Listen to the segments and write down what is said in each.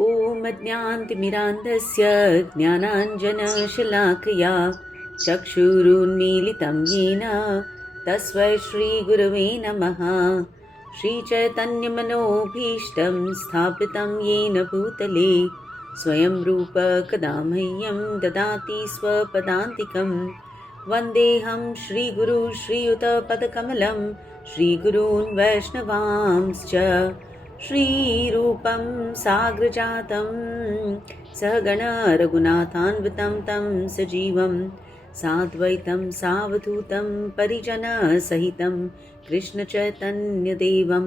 ॐ अज्ञानतिमिरान्धस्य ज्ञानाञ्जनशलाकया चक्षुरुन्मीलितं येन तस्मै श्रीगुरवे नमः। श्रीचैतन्यमनोभीष्टं स्थापितं येन भूतले स्वयं रूप कदा मह्यं ददाति स्वपदान्तिकं। वन्देऽहं श्रीगुरु श्रीयुतपदकमलं श्रीगुरून् वैष्णवांश्च श्रीरूपं साग्रजातं सहगण रघुनाथान्वितं तं सजीवं साद्वैतं सावधूतं परिजनसहितं कृष्णचैतन्यदेवं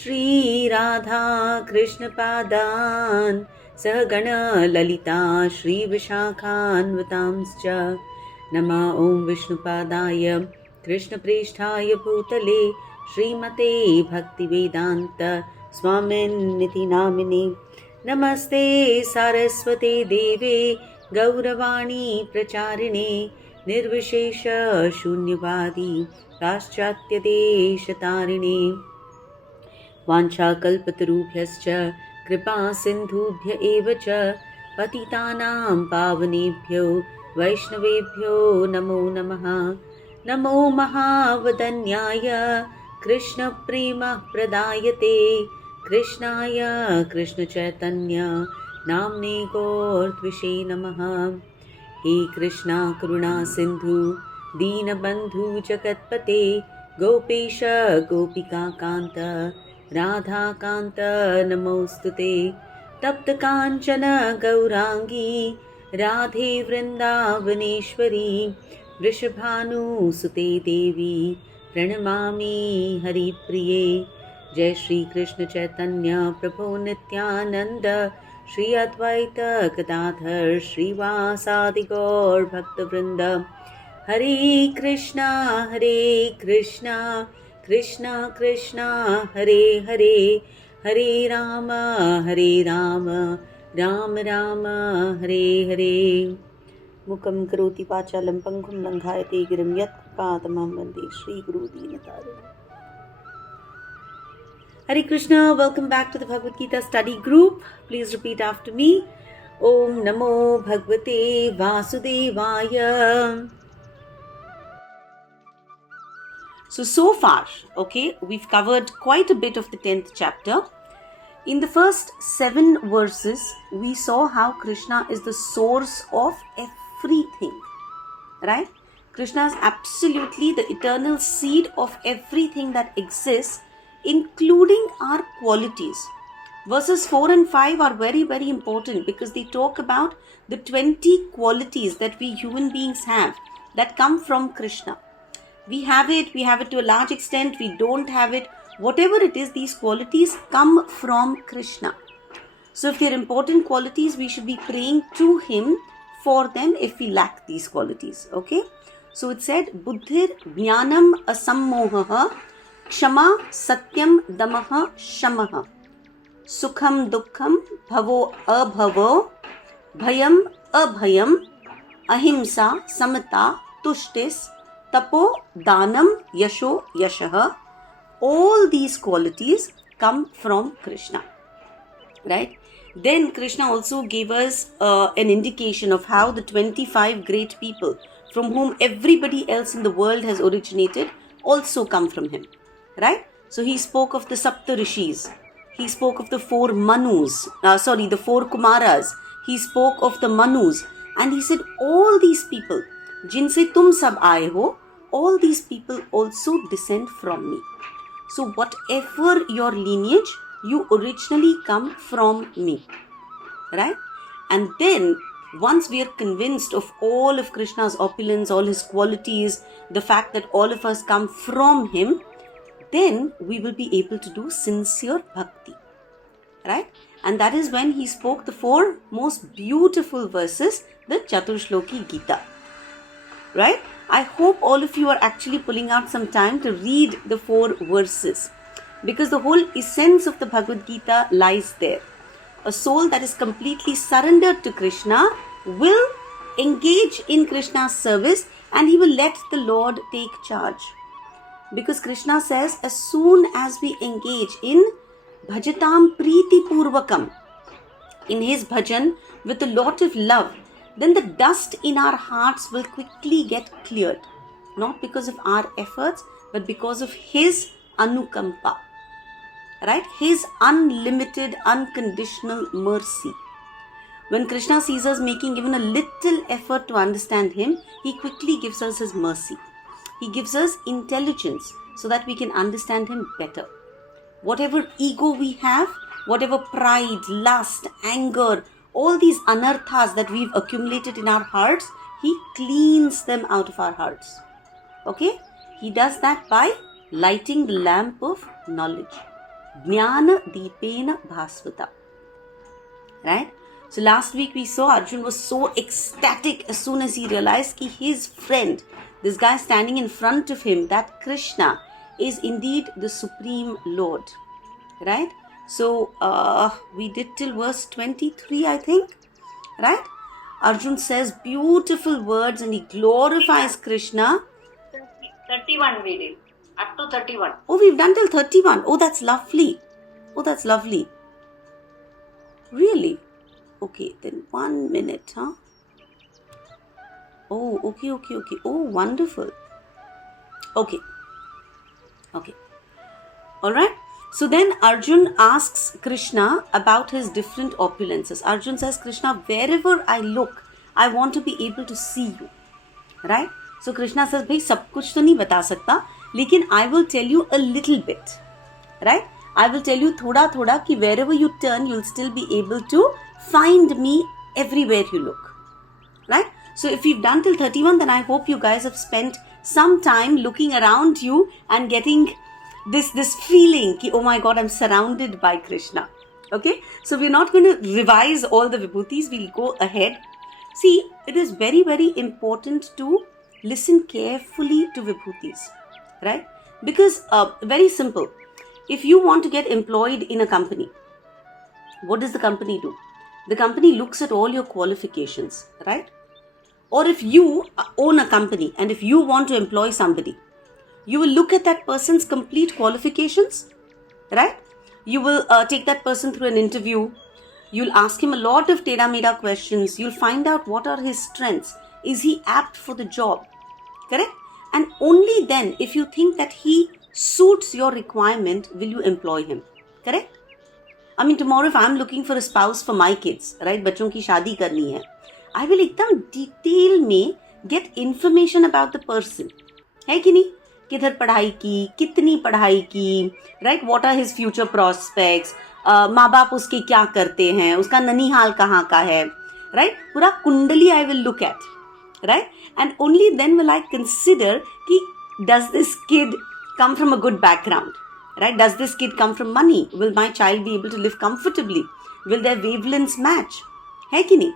श्रीराधा कृष्णपादान् सहगण ललिता श्रीविशाखान्वितांश्च नमः। ॐ विष्णुपादाय कृष्णप्रेष्ठाय भूतले श्रीमते भक्तिवेदान्त स्वामिन्निति नामिने नमस्ते सारस्वते देवे गौरवाणी प्रचारिणे निर्विशेष शून्यवादी पाश्चात्यदेशतारिणे वाञ्छाकल्पतरुभ्यश्च कृपा सिन्धुभ्य एव च पतितानां पावनेभ्यो वैष्णवेभ्यो नमो नमः। नमो महावदन्याय कृष्णप्रेमप्रदायते कृष्णाय कृष्णचैतन्य नाम्ने गौरत्विषे नमः। हे कृष्णा करुणा सिन्धु दीनबन्धु जगत्पते गोपेश गोपिकान्त राधाकान्त नमोऽस्तुते। तप्तकाञ्चन गौराङ्गी राधे वृन्दावनेश्वरी वृषभानुसुते देवी प्रणमामि हरिप्रिये। जय श्री कृष्ण चैतन्य प्रभु नित्यानंद श्री अद्वैत गदाधर श्रीवासादि गौर भक्तवृंद। हरे कृष्णा कृष्णा कृष्णा हरे हरे, हरे राम राम राम हरे हरे। मुखं करोति वाचालं पंगुं लङ्घयते गिरिं यत्कृपातमहं वन्दे श्रीगुरुदीनतारिणम्। Hare Krishna, welcome back to the Bhagavad Gita study group. Please repeat after me. Om Namo Bhagavate Vasudevaya. So far, okay, we've covered quite a bit of the 10th chapter. In the first 7 verses, we saw how Krishna is the source of everything, right? Krishna is absolutely the eternal seed of everything that exists, including our qualities. Verses 4 and 5 are very, very important because they talk about the 20 qualities that we human beings have that come from Krishna. We have it to a large extent, we don't have it. Whatever it is, these qualities come from Krishna. So if they're important qualities, we should be praying to him for them if we lack these qualities. Okay? So it said, Buddhir Jnanam Asammohaha Kshama Satyam Damaha Shamaha Sukham Dukkham Bhavo Abhavo Bhayam Abhayam Ahimsa Samata Tushtis Tapo Danam Yasho Yashaha. All these qualities come from Krishna, right? Then Krishna also gave us an indication of how the 25 great people from whom everybody else in the world has originated also come from him, right? So he spoke of the Sapta Rishis, he spoke of the 4 Manus, the 4 Kumaras, he spoke of the Manus, and he said all these people, jinse tum sab aaye ho, all these people also descend from me. So whatever your lineage, you originally come from me, right? And then once we are convinced of all of Krishna's opulence, all his qualities, the fact that all of us come from him, then we will be able to do sincere bhakti, right? And that is when he spoke the 4 most beautiful verses, the Chaturshloki Gita, right? I hope all of you are actually pulling out some time to read the 4 verses, because the whole essence of the Bhagavad Gita lies there. A soul that is completely surrendered to Krishna will engage in Krishna's service and he will let the Lord take charge. Because Krishna says, as soon as we engage in bhajatam preeti purvakam, in his bhajan with a lot of love, then the dust in our hearts will quickly get cleared. Not because of our efforts, but because of his anukampa. Right? His unlimited, unconditional mercy. When Krishna sees us making even a little effort to understand him, he quickly gives us his mercy. He gives us intelligence so that we can understand him better. Whatever ego we have, whatever pride, lust, anger, all these anarthas that we've accumulated in our hearts, he cleans them out of our hearts. Okay? He does that by lighting the lamp of knowledge. Jnana Deepena Bhasvata. Right? So last week we saw Arjun was so ecstatic as soon as he realized that his friend, this guy standing in front of him, that Krishna is indeed the Supreme Lord. Right? So we did till verse 23, I think. Right? Arjun says beautiful words and he glorifies Krishna. 31 we did. Up to 31. Oh, we've done till 31. Oh, that's lovely. Oh, that's lovely. Really? Okay, then 1 minute, huh? Oh, okay. Oh, wonderful. Okay. Alright. So then Arjun asks Krishna about his different opulences. Arjun says, Krishna, wherever I look, I want to be able to see you. Right? So Krishna says, bhai, sab kuch to nahi bata sakta, lekin I will tell you a little bit. Right? I will tell you thoda ki wherever you turn, you'll still be able to find me everywhere you look. Right? So if you've done till 31, then I hope you guys have spent some time looking around you and getting this feeling ki, oh my God, I'm surrounded by Krishna. Okay? So we're not going to revise all the vibhutis. We'll go ahead. See, it is very, very important to listen carefully to vibhutis. Right? Because, very simple. If you want to get employed in a company, what does the company do? The company looks at all your qualifications, right? Or if you own a company and if you want to employ somebody, you will look at that person's complete qualifications, right? You will take that person through an interview. You'll ask him a lot of teda-meda questions. You'll find out what are his strengths. Is he apt for the job? Correct? And only then, if you think that he suits your requirement, will you employ him. Correct? I mean, tomorrow if I'm looking for a spouse for my kids, right? बच्चों की शादी करनी है. I will एकदम detail में get information about the person. है कि नहीं? किधर पढ़ाई की, कितनी पढ़ाई की, right? What are his future prospects? माँ बाप उसके क्या करते हैं? उसका ननिहाल कहाँ का है? Right? पूरा कुंडली I will look at. Right? And only then will I consider कि does this kid come from a good background? Right? Does this kid come from money? Will my child be able to live comfortably? Will their wavelengths match? है कि नहीं?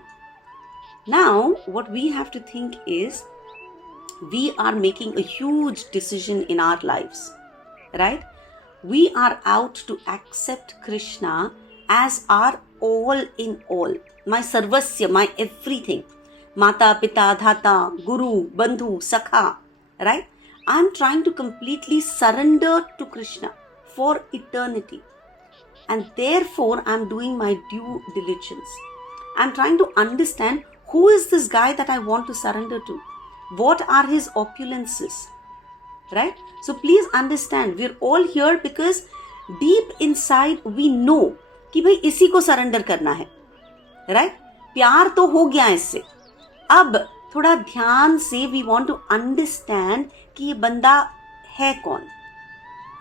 Now, what we have to think is, we are making a huge decision in our lives. Right? We are out to accept Krishna as our all in all. My sarvasya, my everything. Mata, Pita, Dhata, Guru, Bandhu, Sakha. Right? I'm trying to completely surrender to Krishna for eternity. And therefore, I'm doing my due diligence. I'm trying to understand who is this guy that I want to surrender to. What are his opulences? Right? So please understand, we're all here because deep inside we know कि भाई इसी को surrender करना है. Right? प्यार तो हो गया इससे. अब थोड़ा ध्यान से we want to understand कि ये बंदा है कौन.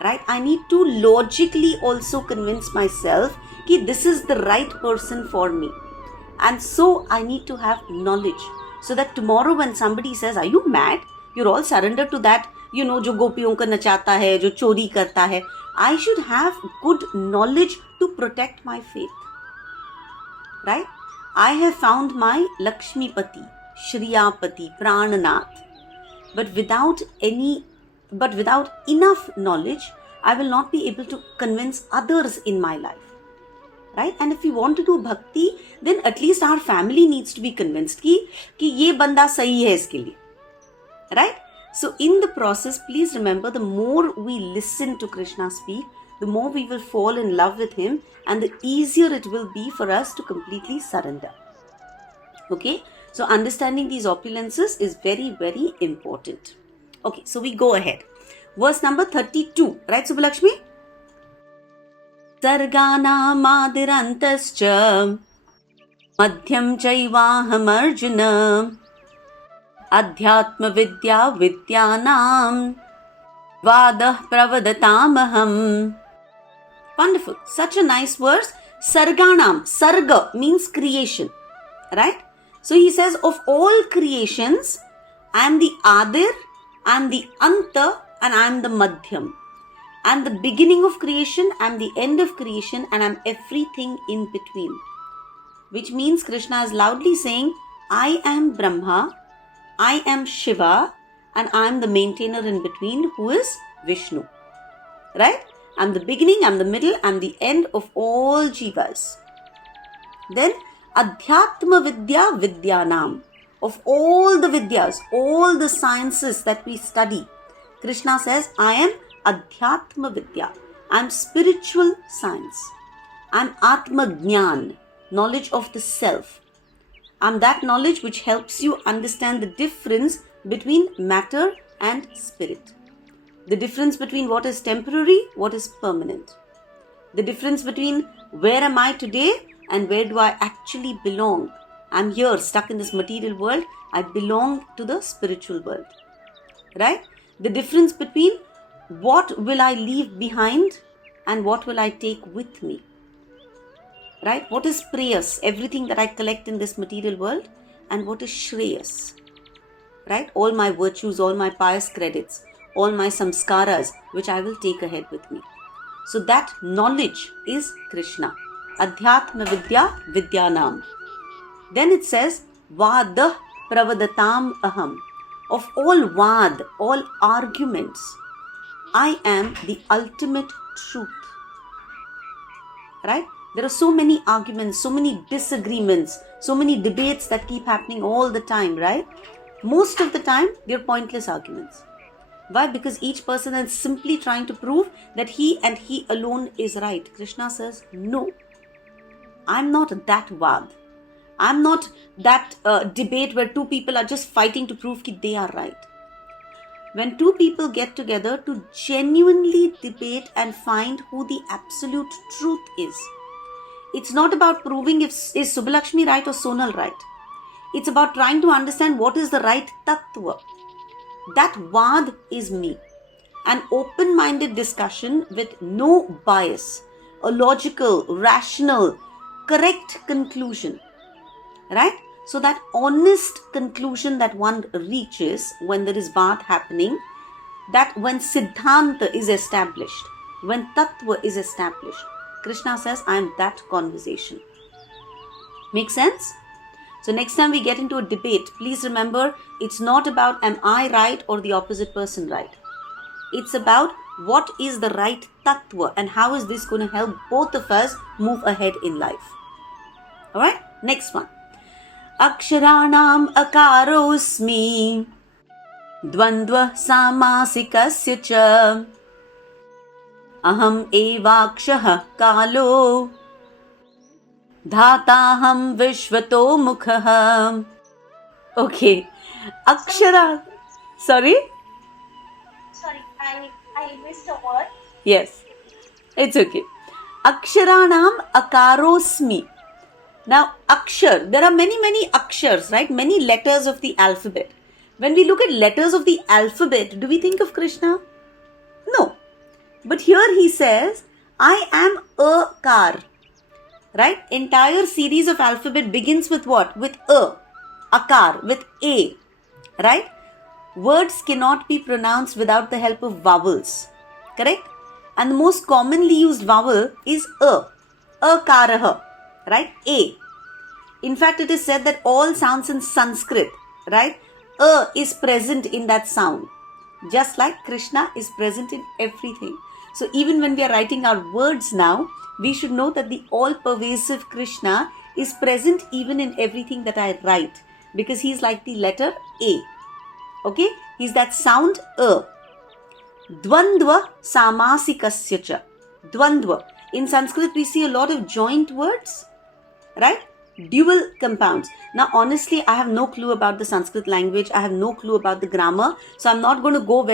Right? I need to logically also convince myself कि this is the right person for me. And so I need to have knowledge. So that tomorrow when somebody says, are you mad? You're all surrendered to that, जो गोपियों को नचाता है, जो चोरी करता है. I should have good knowledge to protect my faith. Right? I have found my Lakshmipati, Shriyapati, Prananath. But without enough knowledge, I will not be able to convince others in my life. Right? And if we want to do bhakti, then at least our family needs to be convinced कि ये बंदा सही है इसके लिए. Right? So in the process, please remember, the more we listen to Krishna speak, the more we will fall in love with him, and the easier it will be for us to completely surrender. Okay, so understanding these opulences is very, very important. Okay, so we go ahead. Verse number 32, right, Subbalakshmi? Sarganaamadirantascha madhyam chaivaaham arjuna adhyatma vidya vidyanam vadah pravadatamaham. Wonderful. Such a nice verse. Sarganam. Sarga means creation. Right? So he says, of all creations, I am the Adir, I am the Anta, and I am the Madhyam. I am the beginning of creation, I am the end of creation, and I am everything in between. Which means Krishna is loudly saying, I am Brahma, I am Shiva, and I am the maintainer in between, who is Vishnu. Right? I am the beginning, I am the middle, I am the end of all jivas. Then Adhyatma Vidya Vidyanam. Of all the vidyas, all the sciences that we study, Krishna says, I am Adhyatma Vidya. I am spiritual science. I am Atma Jnana, knowledge of the self. I am that knowledge which helps you understand the difference between matter and spirit. The difference between what is temporary, what is permanent. The difference between where am I today and where do I actually belong. I'm here stuck in this material world. I belong to the spiritual world. Right? The difference between what will I leave behind and what will I take with me. Right? What is preyas? Everything that I collect in this material world. And what is shreyas? Right? All my virtues, all my pious credits, all my samskaras, which I will take ahead with me. So that knowledge is Krishna. Adhyatma Vidya Vidyanam. Then it says, Vadah Pravadatam Aham. Of all vad, all arguments, I am the ultimate truth. Right? There are so many arguments, so many disagreements, so many debates that keep happening all the time, right? Most of the time, they're pointless arguments. Why? Because each person is simply trying to prove that he and he alone is right. Krishna says, no, I'm not that vad. I'm not that debate where two people are just fighting to prove that they are right. When two people get together to genuinely debate and find who the absolute truth is, it's not about proving is Subbalakshmi right or Sonal right. It's about trying to understand what is the right tattva. That vad is me. An open-minded discussion with no bias. A logical, rational, correct conclusion. Right? So that honest conclusion that one reaches when there is vad happening, that when siddhanta is established, when tattva is established, Krishna says, I am that conversation. Make sense? So next time we get into a debate, please remember, it's not about am I right or the opposite person right. It's about what is the right tattva and how is this going to help both of us move ahead in life. Alright, next one. Aksharanam akarosmi dvandva samasikasya cha aham evakshaha kalo Dhataham Vishvato Mukha. Okay. Akshara. Sorry? Sorry, I missed a word. Yes. It's okay. Aksharanam Akarosmi. Now, Akshar. There are many Akshars, right? Many letters of the alphabet. When we look at letters of the alphabet, do we think of Krishna? No. But here he says, I am Akar. Right? Entire series of alphabet begins with what? With A. Akar. With A. Right? Words cannot be pronounced without the help of vowels. Correct? And the most commonly used vowel is A. Akaraha. Right? A. In fact, it is said that all sounds in Sanskrit, right? A is present in that sound. Just like Krishna is present in everything. So even when we are writing our words now, we should know that the all-pervasive Krishna is present even in everything that I write. Because he is like the letter A. Okay? He is that sound A. Dvandva samasikasya cha. Dvandva. In Sanskrit, we see a lot of joint words, right? Dual compounds. Now, honestly, I have no clue about the Sanskrit language. I have no clue about the grammar. So, I'm not going to go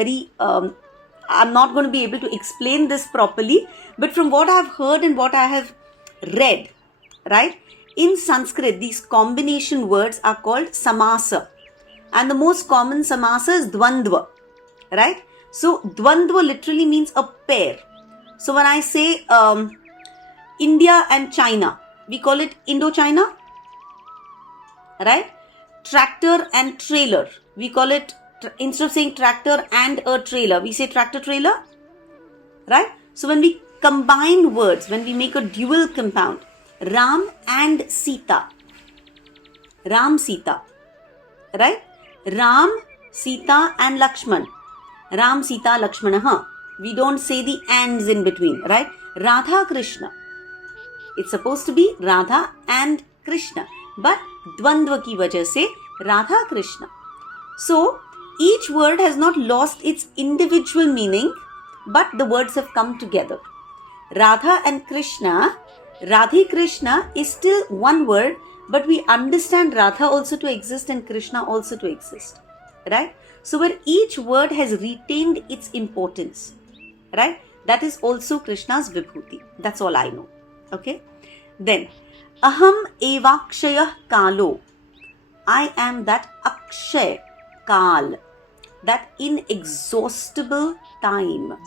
I'm not going to be able to explain this properly. But from what I have heard and what I have read, right? In Sanskrit, these combination words are called samasa. And the most common samasa is dvandva, right? So, dvandva literally means a pair. So, when I say India and China, we call it Indo-China, right? Tractor and trailer, we call it, instead of saying tractor and a trailer, we say tractor-trailer, right? So, when we combine words, when we make a dual compound, Ram and Sita, Ram, Sita, right? Ram, Sita and Lakshman, Ram, Sita, Lakshmanaha. We don't say the ands in between, right? Radha, Krishna. It's supposed to be Radha and Krishna. But Dvandva ki wajah se Radha, Krishna. So, each word has not lost its individual meaning, but the words have come together. Radha and Krishna, Radhe Krishna is still one word, but we understand Radha also to exist and Krishna also to exist, right? So, where each word has retained its importance, right? That is also Krishna's Vibhuti. That's all I know. Okay? Then, Aham evakshayah kalo. I am that Akshay Kal, that inexhaustible time.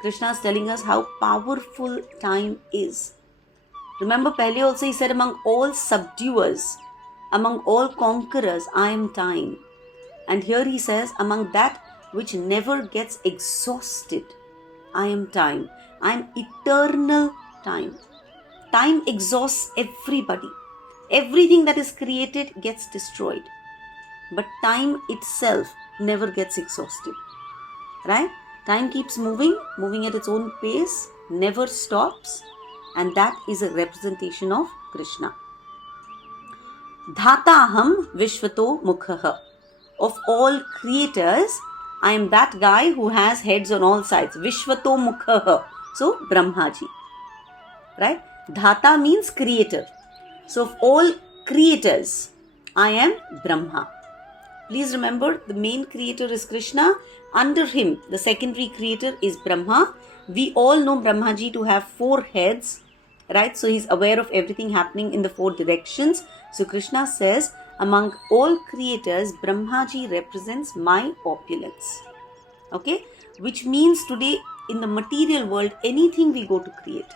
Krishna is telling us how powerful time is. Remember, Pehle also he said, among all subduers, among all conquerors, I am time. And here he says, among that which never gets exhausted, I am time. I am eternal time. Time exhausts everybody. Everything that is created gets destroyed. But time itself never gets exhausted. Right? Time keeps moving at its own pace, never stops. And that is a representation of Krishna. Dhataham Vishvato Mukhaha. Of all creators, I am that guy who has heads on all sides. Vishvato Mukhaha. So, Brahmaji. Right? Dhata means creator. So, of all creators, I am Brahma. Please remember, the main creator is Krishna. Under him, the secondary creator is Brahma. We all know Brahmaji to have 4 heads. Right? So, he's aware of everything happening in the 4 directions. So, Krishna says, among all creators, Brahmaji represents my opulence. Okay? Which means today, in the material world, anything we go to create,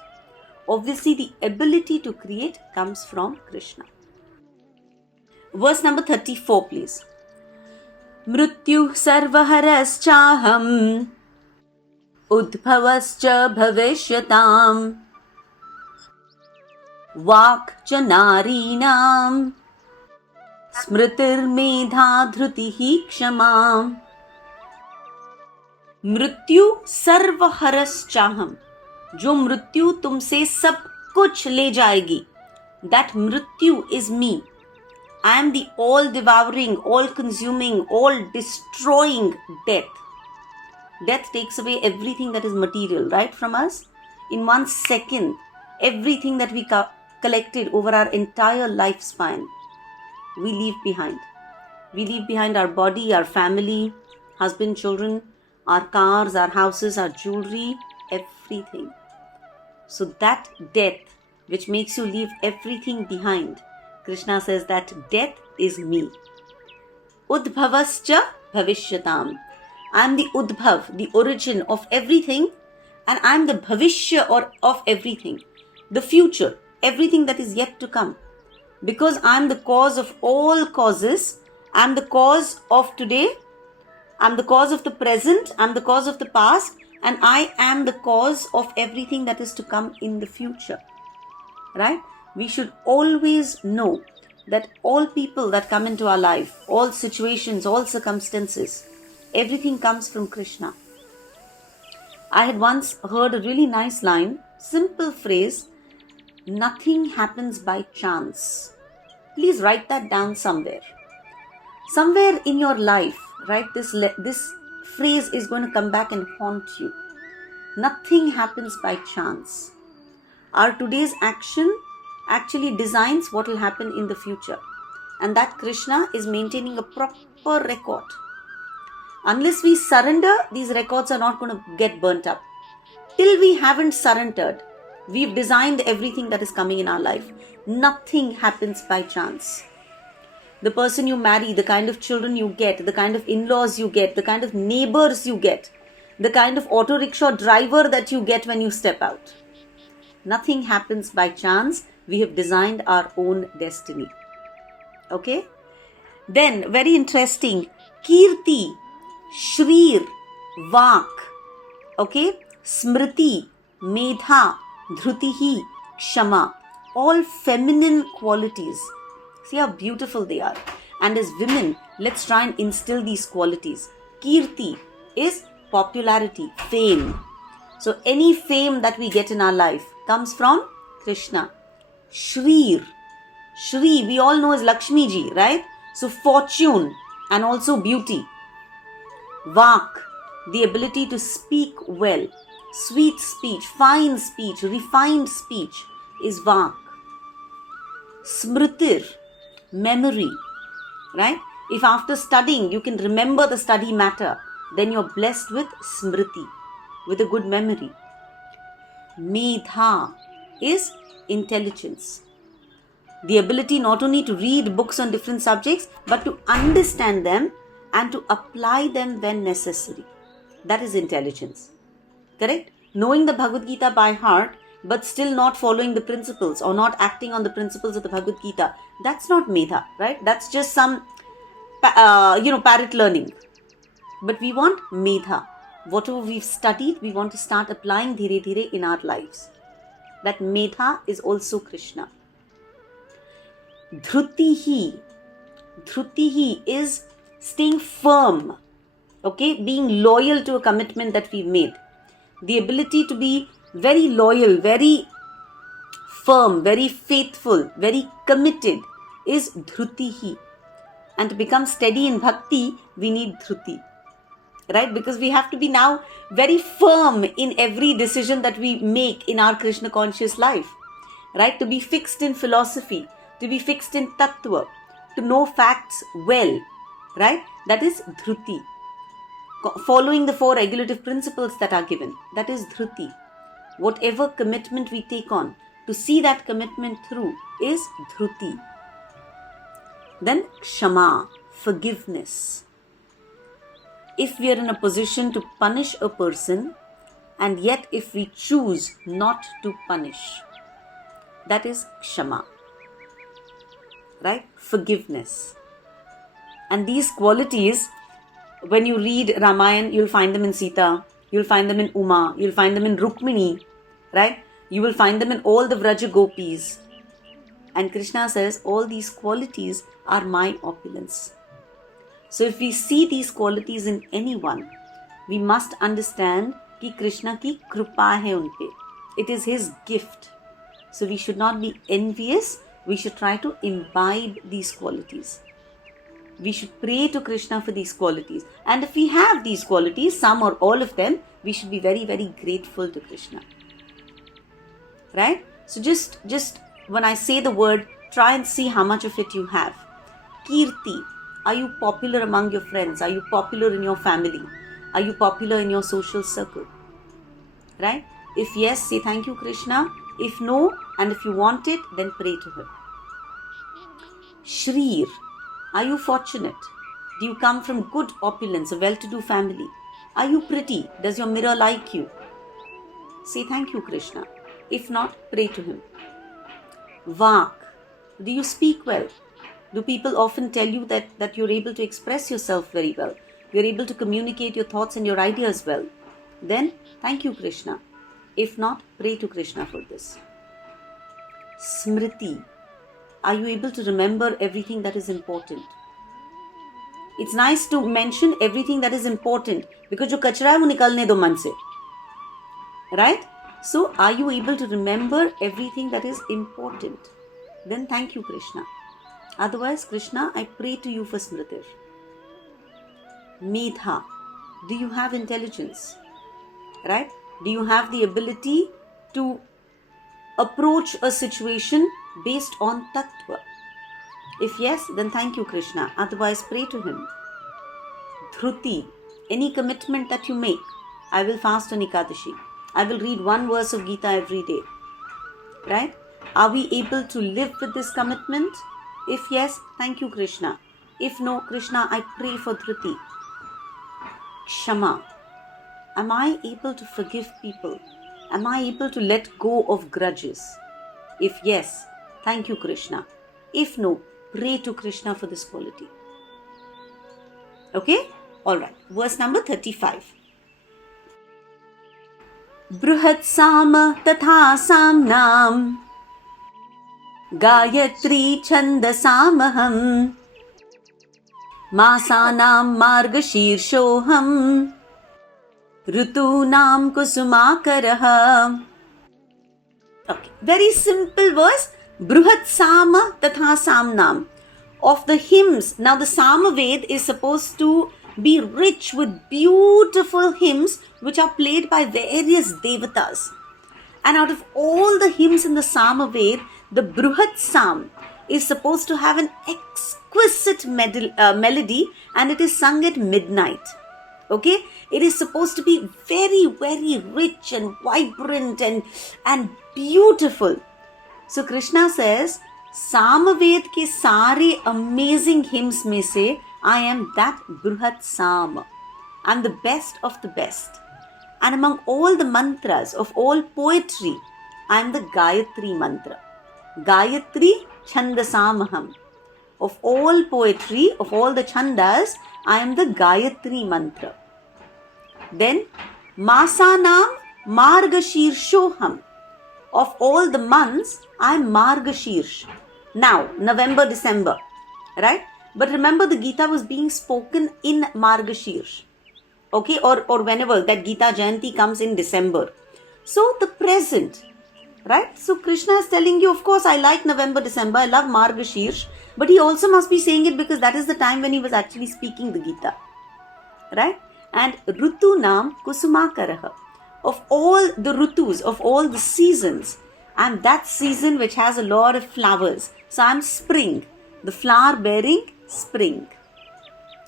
obviously the ability to create comes from Krishna. Verse number 34, please. Mrityu sarvaharaschaham udbhavascha bhavishyatam vak cha narinam smritir medha dhrutihi kshamam. मृत्यु सर्वहरस चाहम, जो मृत्यु तुमसे सब कुछ ले जाएगी, that मृत्यु is me. I am the all devouring, all consuming, all destroying death. Death takes away everything that is material, right, from us. In 1 second, everything that we collected over our entire lifespan, we leave behind. We leave behind our body, our family, husband, children, our cars, our houses, our jewelry, everything. So that death, which makes you leave everything behind, Krishna says that death is me. Udbhavascha bhavishyatam. I am the Udbhav, the origin of everything, and I am the Bhavishya of everything, the future, everything that is yet to come. Because I am the cause of all causes, I am the cause of today, I am the cause of the present, I am the cause of the past, and I am the cause of everything that is to come in the future. Right? We should always know that all people that come into our life, all situations, all circumstances, everything comes from Krishna. I had once heard a really nice line, simple phrase, nothing happens by chance. Please write that down somewhere. Somewhere in your life, right, this phrase is going to come back and haunt you. Nothing happens by chance. Our today's action actually designs what will happen in the future. And that Krishna is maintaining a proper record. Unless we surrender, these records are not going to get burnt up. Till we haven't surrendered, we've designed everything that is coming in our life. Nothing happens by chance. The person you marry, the kind of children you get, the kind of in-laws you get, the kind of neighbors you get, the kind of auto rickshaw driver that you get when you step out. Nothing happens by chance. We have designed our own destiny. Okay? Then, very interesting, Kirti, Shrir, Vak, okay? Smriti, Medha, Dhrutihi, Kshama, all feminine qualities. See how beautiful they are. And as women, let's try and instill these qualities. Kirti is popularity, fame. So any fame that we get in our life comes from Krishna. Shrir, Shri, we all know as Lakshmi ji, right? So fortune and also beauty. Vak, the ability to speak well. Sweet speech, fine speech, refined speech is Vak. Smritir, memory, right? If after studying you can remember the study matter, then you're blessed with Smriti, with a good memory. Medha is intelligence. The ability not only to read books on different subjects, but to understand them and to apply them when necessary. That is intelligence. Correct? Knowing the Bhagavad Gita by heart, but still not following the principles or not acting on the principles of the Bhagavad Gita, that's not Medha, right? That's just some, parrot learning. But we want Medha. Whatever we've studied, we want to start applying dhire dhire in our lives. That Medha is also Krishna. Dhrutihi. Dhrutihi is staying firm, okay? Being loyal to a commitment that we've made. The ability to be very loyal, very firm, very faithful, very committed is Dhrutihi. And to become steady in bhakti, we need Dhruti. Right? Because we have to be now very firm in every decision that we make in our Krishna conscious life. Right? To be fixed in philosophy, to be fixed in tattva, to know facts well. Right? That is Dhruti. Following the 4 regulative principles that are given. That is Dhruti. Whatever commitment we take on, to see that commitment through is Dhruti. Then Kshama, forgiveness. If we are in a position to punish a person, and yet if we choose not to punish, that is Kshama. Right? Forgiveness. And these qualities, when you read Ramayana, you'll find them in Sita, you'll find them in Uma, you'll find them in Rukmini, right? You will find them in all the Vraja Gopis. And Krishna says, all these qualities are my opulence. So if we see these qualities in anyone, we must understand कि Krishna की कृपा है उन पे. It is his gift. So we should not be envious. We should try to imbibe these qualities. We should pray to Krishna for these qualities. And if we have these qualities, some or all of them, we should be very, very grateful to Krishna. Right? So just when I say the word, try and see how much of it you have. Kirti. Are you popular among your friends? Are you popular in your family? Are you popular in your social circle? Right? If yes, say thank you, Krishna. If no, and if you want it, then pray to him. Shrir. Are you fortunate? Do you come from good opulence, a well-to-do family? Are you pretty? Does your mirror like you? Say thank you, Krishna. If not, pray to him. Vak. Do you speak well? Do people often tell you that you're able to express yourself very well? You're able to communicate your thoughts and your ideas well? Then, thank you, Krishna. If not, pray to Krishna for this. Smriti. Are you able to remember everything that is important? It's nice to mention everything that is important because जो कचरा है वो निकलने दो मन से. Right? So, are you able to remember everything that is important? Then thank you, Krishna. Otherwise, Krishna, I pray to you for Smritir. Medha. Do you have intelligence? Right? Do you have the ability to approach a situation based on tattva? If yes, then thank you, Krishna. Otherwise, pray to him. Dhruti, any commitment that you make, I will fast on Ekadashi. I will read one verse of Gita every day. Right? Are we able to live with this commitment? If yes, thank you, Krishna. If no, Krishna, I pray for Dhruti. Kshama. Am I able to forgive people? Am I able to let go of grudges? If yes, thank you, Krishna. If no, pray to Krishna for this quality. Okay? Alright. Verse number 35. Bruhat Sama Tatha Samnam Gayatri Chandasamaham Masanam Margashirshoham Rutunam Kusumakaraha. Okay, very simple verse. Bruhat Sama Tatha Samnam. Of the hymns, now the Samaved is supposed to be rich with beautiful hymns which are played by various devatas. And out of all the hymns in the Samaved, the Bruhat Sam is supposed to have an exquisite melody, and it is sung at midnight. Okay? It is supposed to be very, very rich and vibrant and beautiful. So Krishna says, Samaved ke sare amazing hymns mein se, I am that Bruhat Sam. I am the best of the best. And among all the mantras of all poetry, I am the Gayatri mantra. Gayatri Chandasamaham. Of all poetry, of all the chandas, I am the Gayatri mantra. Then, Masanam Margashirshoham. Of all the months, I am Margashirsh. Now, November, December. Right? But remember, the Gita was being spoken in Margashirsh. Okay? Or whenever that Gita Jayanti comes in December. So, the present. Right? So, Krishna is telling you, of course, I like November, December. I love Margashirsh. But he also must be saying it because that is the time when he was actually speaking the Gita. Right? And Rutunam Kusumakaraha. Of all the Rutus, of all the seasons, I am that season which has a lot of flowers. So I am spring, the flower bearing spring.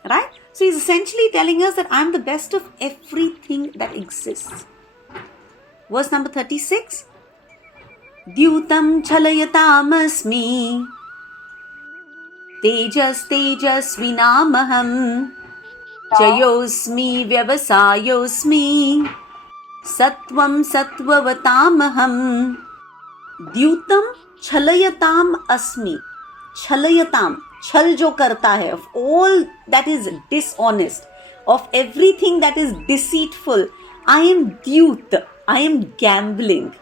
Right? So he's essentially telling us that I am the best of everything that exists. Verse number 36. Dyutam chalayatam Tejas tejasvinamaham Jayosmi vyavasayosmi Sattvam sattvatamaham Dyutam chalayatam asmi. Chalayatam. Chal jo karta hai. Of all that is dishonest. Of everything that is deceitful. I am dyut. I am gambling.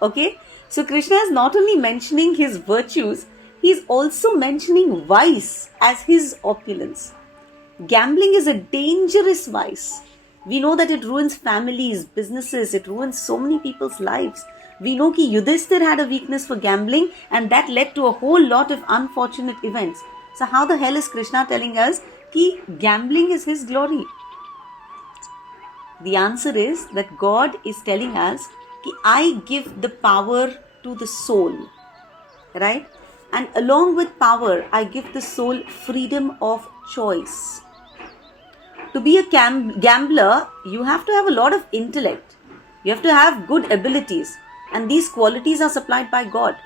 Okay? So Krishna is not only mentioning his virtues, he is also mentioning vice as his opulence. Gambling is a dangerous vice. We know that it ruins families, businesses, it ruins so many people's lives. We know that Yudhishthir had a weakness for gambling, and that led to a whole lot of unfortunate events. So how the hell is Krishna telling us that gambling is his glory? The answer is that God is telling us that I give the power to the soul. Right? And along with power, I give the soul freedom of choice. To be a gambler, you have to have a lot of intellect. You have to have good abilities. And these qualities are supplied by God.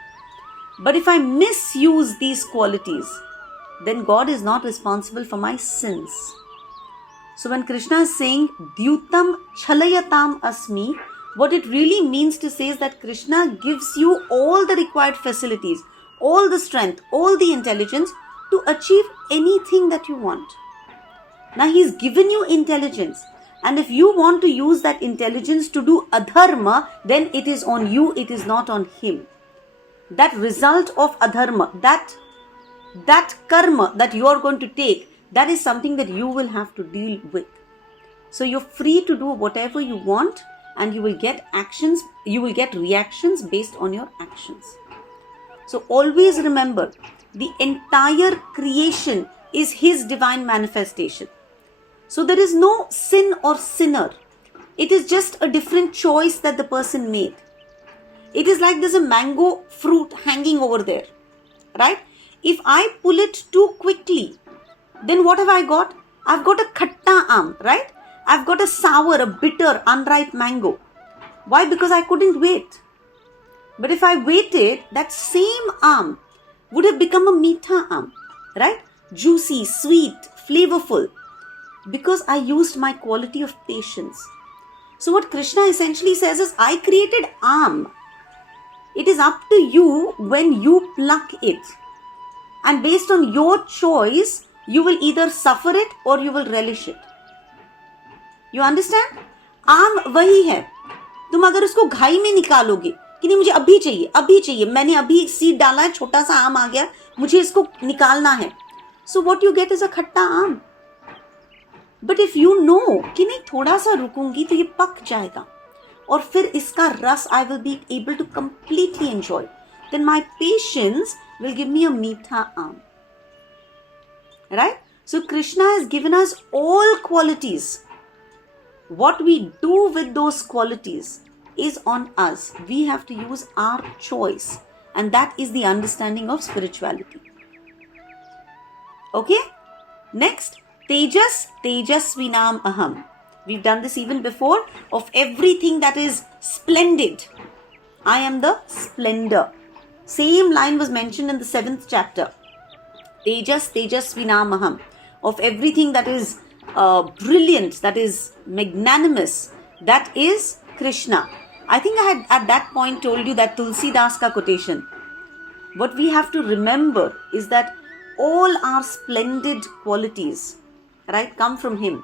But if I misuse these qualities, then God is not responsible for my sins. So when Krishna is saying, Dyutam chalayatam asmi, what it really means to say is that Krishna gives you all the required facilities, all the strength, all the intelligence to achieve anything that you want. Now he's given you intelligence, and if you want to use that intelligence to do adharma, then it is on you, it is not on him. That result of adharma, that karma that you are going to take, that is something that you will have to deal with. So you're free to do whatever you want, and you will get reactions based on your actions. So always remember, the entire creation is his divine manifestation. So there is no sin or sinner. It is just a different choice that the person made. It is like there's a mango fruit hanging over there, right? If I pull it too quickly, then what have I got? I've got a khatta aam, right? I've got a sour, a bitter, unripe mango. Why? Because I couldn't wait. But if I waited, that same aam would have become a meetha aam, right? Juicy, sweet, flavorful. Because I used my quality of patience. So what Krishna essentially says is, I created aam. It is up to you when you pluck it. And based on your choice, you will either suffer it or you will relish it. You understand? आम वही है. तुम अगर उसको घाई में निकालोगे कि नहीं मुझे अभी चाहिए, मैंने अभी सीड डाला है, छोटा सा आम आ गया, मुझे इसको निकालना है. So what you get is a खट्टा आम. But if you know कि नहीं थोड़ा सा रुकूंगी तो ये पक जाएगा और फिर इसका रस I will be able to completely enjoy, then my patience will give me a meetha aam. Right? So Krishna has given us all qualities. What we do with those qualities is on us. We have to use our choice. And that is the understanding of spirituality. Okay? Next, Tejas, Tejasvinam Aham. We've done this even before. Of everything that is splendid, I am the splendor. Same line was mentioned in the 7th chapter. Tejas, Tejasvinam Aham. Of everything that is brilliant, that is magnanimous, that is Krishna. I think I had at that point told you that Tulsidas ka quotation. What we have to remember is that all our splendid qualities, right, come from him.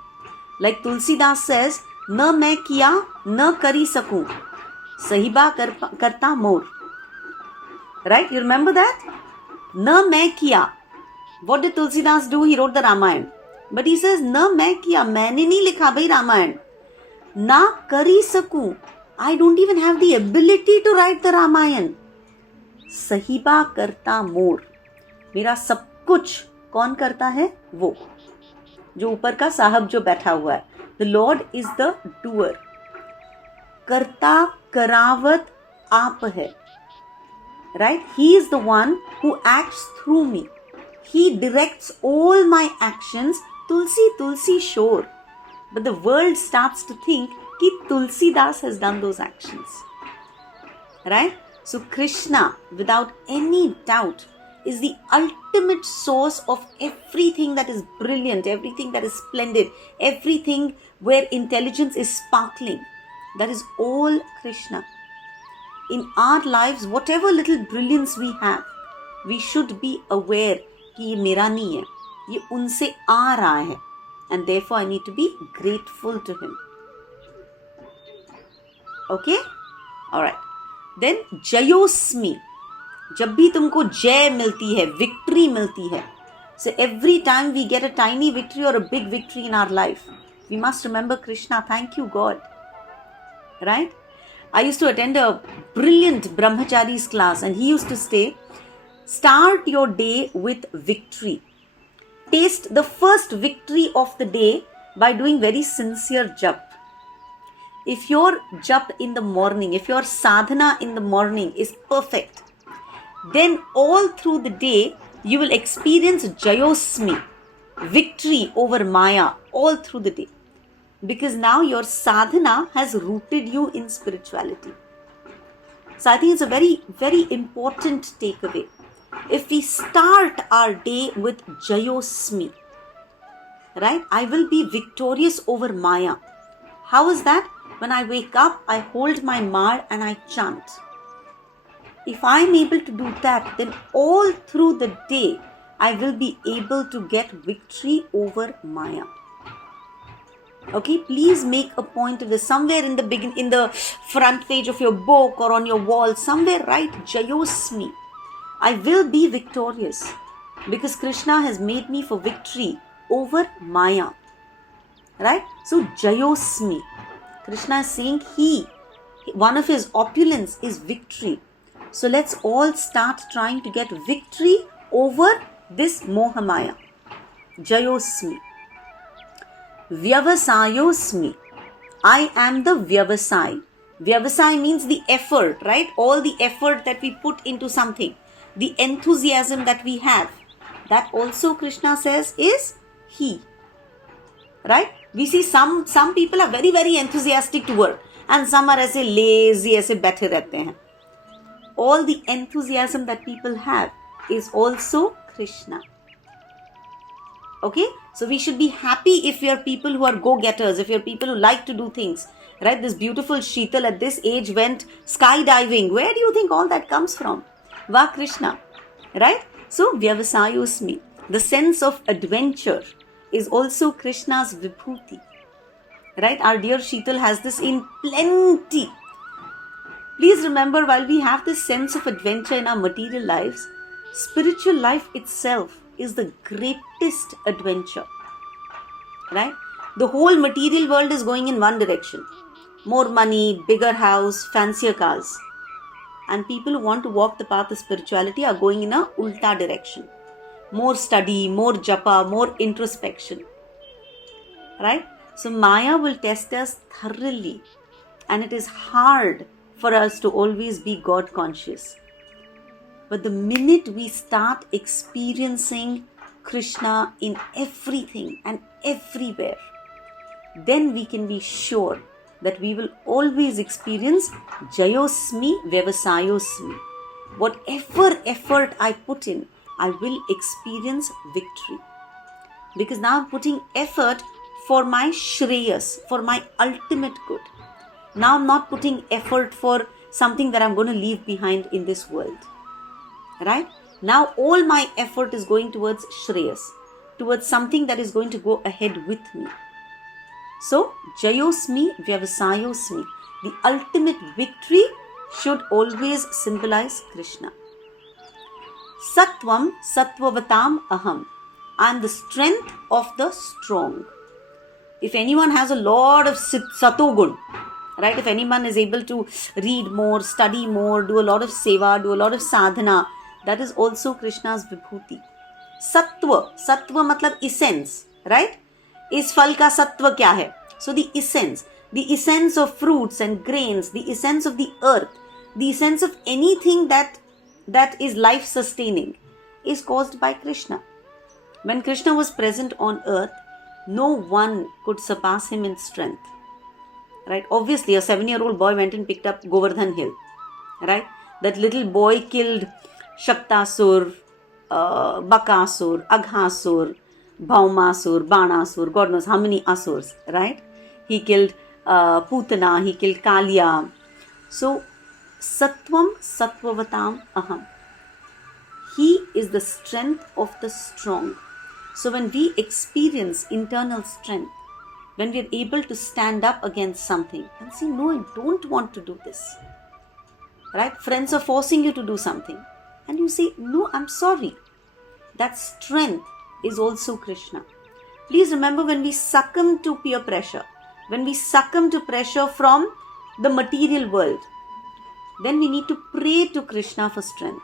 Like Tulsidas says, na main kiya, na kari sakun, sahiba karta more. Right, you remember that? Na main kiya. What did Tulsidas do? He wrote the Ramayana. But he says, na main kiya, maine nahi likha bhai Ramayana. Na kari sakun. I don't even have the ability to write the Ramayana. Sahiba karta more. मेरा सब कुछ कौन करता है? वो जो ऊपर का साहब जो बैठा हुआ है. The Lord is the doer. करता करावत आप है. Right? He is the one who acts through me. He directs all my actions. Tulsi, Tulsi, sure. But the world starts to think कि Tulsidas has done those actions. Right? So Krishna, without any doubt, is the ultimate source of everything that is brilliant, everything that is splendid, everything where intelligence is sparkling. That is all Krishna. In our lives, whatever little brilliance we have, we should be aware कि ये मेरा नहीं है, ये उनसे आ रहा है, and therefore I need to be grateful to him. Okay? Alright. Then Jayosmi. जब भी तुमको जय मिलती है, victory मिलती है. So every time we get a tiny victory or a big victory in our life, we must remember Krishna. Thank you, God. Right? I used to attend a brilliant brahmachari's class and he used to say, start your day with victory. Taste the first victory of the day by doing very sincere jap. If your jap in the morning, if your sadhana in the morning is perfect, then all through the day you will experience Jayosmi, victory over Maya, all through the day. Because now your sadhana has rooted you in spirituality. So I think it's a very, very important takeaway. If we start our day with Jayosmi, right, I will be victorious over Maya. How is that? When I wake up, I hold my mar and I chant. If I am able to do that, then all through the day, I will be able to get victory over Maya. Okay, please make a point of this. Somewhere in the front page of your book or on your wall, somewhere write Jayosmi. I will be victorious because Krishna has made me for victory over Maya. Right? So Jayosmi. Krishna is saying one of his opulence is victory. So let's all start trying to get victory over this Mohamaya. Jayosmi. Vyavasayosmi. I am the Vyavasai. Vyavasai means the effort, right? All the effort that we put into something, the enthusiasm that we have, that also Krishna says is He. Right? We see some people are very, very enthusiastic to work, and some are ऐसे lazy, ऐसे बैठे रहते हैं. All the enthusiasm that people have is also Krishna. Okay? So we should be happy if we are people who are go-getters, if we are people who like to do things. Right? This beautiful Sheetal at this age went skydiving. Where do you think all that comes from? Va Krishna. Right? So Vyavasayosmi, the sense of adventure, is also Krishna's Vibhuti. Right? Our dear Sheetal has this in plenty. Please remember, while we have this sense of adventure in our material lives, spiritual life itself is the greatest adventure. Right? The whole material world is going in one direction. More money, bigger house, fancier cars. And people who want to walk the path of spirituality are going in a ulta direction. More study, more japa, more introspection. Right? So Maya will test us thoroughly. And it is hard for us to always be God conscious. But the minute we start experiencing Krishna in everything and everywhere, then we can be sure that we will always experience Jayosmi Vyavasayosmi. Whatever effort I put in, I will experience victory. Because now I'm putting effort for my Shreyas, for my ultimate good. Now I'm not putting effort for something that I'm going to leave behind in this world. Right? Now all my effort is going towards Shreyas, towards something that is going to go ahead with me. So, Jayosmi Vyavasayosmi, the ultimate victory should always symbolize Krishna. Sattvam Sattvavatam Aham. I am the strength of the strong. If anyone has a lot of Satogun, right? If anyone is able to read more, study more, do a lot of seva, do a lot of sadhana, that is also Krishna's Vibhuti. Sattva. Sattva matlab essence, right? Is phal ka sattva kya hai? So the essence of fruits and grains, the essence of the earth, the essence of anything that is life sustaining is caused by Krishna. When Krishna was present on earth, no one could surpass him in strength. Right? Obviously, a 7-year-old boy went and picked up Govardhan Hill. Right? That little boy killed Shaktasur, Bakasur, Aghasur, Bhaumasur, Banasur, God knows how many Asurs. Right? He killed Putana, he killed Kalia. So, Sattvam Sattvavatam Aham. He is the strength of the strong. So when we experience internal strength, when we are able to stand up against something and say, no, I don't want to do this. Right? Friends are forcing you to do something. And you say, no, I'm sorry. That strength is also Krishna. Please remember, when we succumb to peer pressure, when we succumb to pressure from the material world, then we need to pray to Krishna for strength.